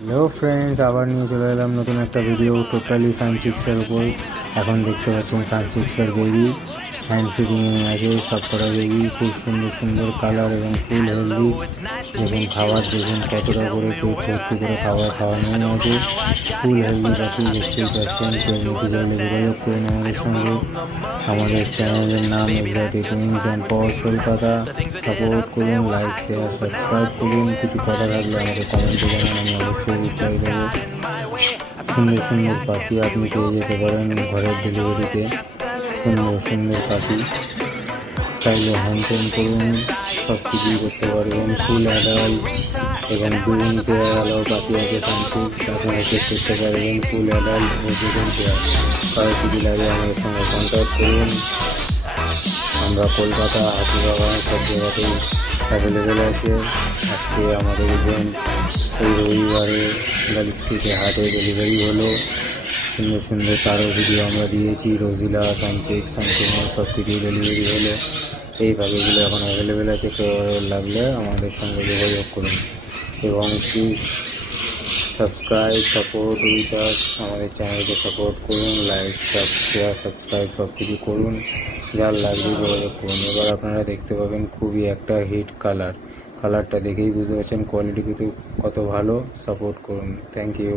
Hello friends, আবার নিয়ে চলে এলাম নতুন একটা ভিডিও টোটালি সানচিক্সের উপর। এখন দেখতে পাচ্ছেন সানচিক্সের বেবি হ্যান্ড ফিডিংয়ে আছে। সব কটা বেবি খুব সুন্দর সুন্দর কালার এবং ফুল হেলদি। দেখুন খাবার, দেখুন কতটা করে পেট ভর্তি করে খাবার খাওয়ানো আছে। ফুল হেলদি পাখি দেখতেই পাচ্ছেন। কেউ নিতে চাইলে যোগাযোগ করুন আমাদের সঙ্গে। আমাদের চ্যানেলের নাম exotic wings and paws Kolkata. Support করুন, লাইক শেয়ার সাবস্ক্রাইব করুন। কিছু কথা থাকলে আমাকে কমেন্টে জানান, আমি অবশ্যই রিপ্লাই দেবো। সুন্দর সুন্দর পাখি আপনি পেয়ে যেতে পারেন ঘরের ডেলিভারিতে। সুন্দর সুন্দর পাখি চাইলে হোম টেম করুন, সব কিছুই করতে পারবেন। ফুল অ্যাডাল্ট এবং বিভিন্ন পেয়ার আলাও পাখি আছে সানচিক্স, আপনারা চেক করতে পারবেন। ফুল অ্যাডাল্ট ও বিভিন্ন পেয়ার কারো যদি লাগে আমাদের সঙ্গে কন্ট্যাক্ট করুন। আমরা কলকাতা, হাতিবাগান সব জায়গাতেই অ্যাভেলেবেল আছে। আজকে আমাদের ইভেন্ট এই রবিবারে গালিস্ট্রিটে হাটে ডেলিভারি হলো। সুন্দর সুন্দর তারও ভিডিও আমরা দিয়েছি। রোজিলা, সানচিক্স, সানচিক্স সব ভিডিও ডেলিভারি হলো। এই পাখিগুলো এখন অ্যাভেলেবেল আছে, কেউ লাগলে আমাদের সঙ্গে যোগাযোগ করুন। এবং please subscribe, support with us. আমাদের চ্যানেলকে সাপোর্ট করুন, লাইক শেয়ার সাবস্ক্রাইব সব কিছু করুন। যার লাগবে যোগাযোগ করুন। এবার আপনারা দেখতে পাবেন খুবই একটা হিট কালারটা দেখেই বুঝতে পারছেন কোয়ালিটি কিন্তু কত ভালো। সাপোর্ট করুন, থ্যাংক ইউ।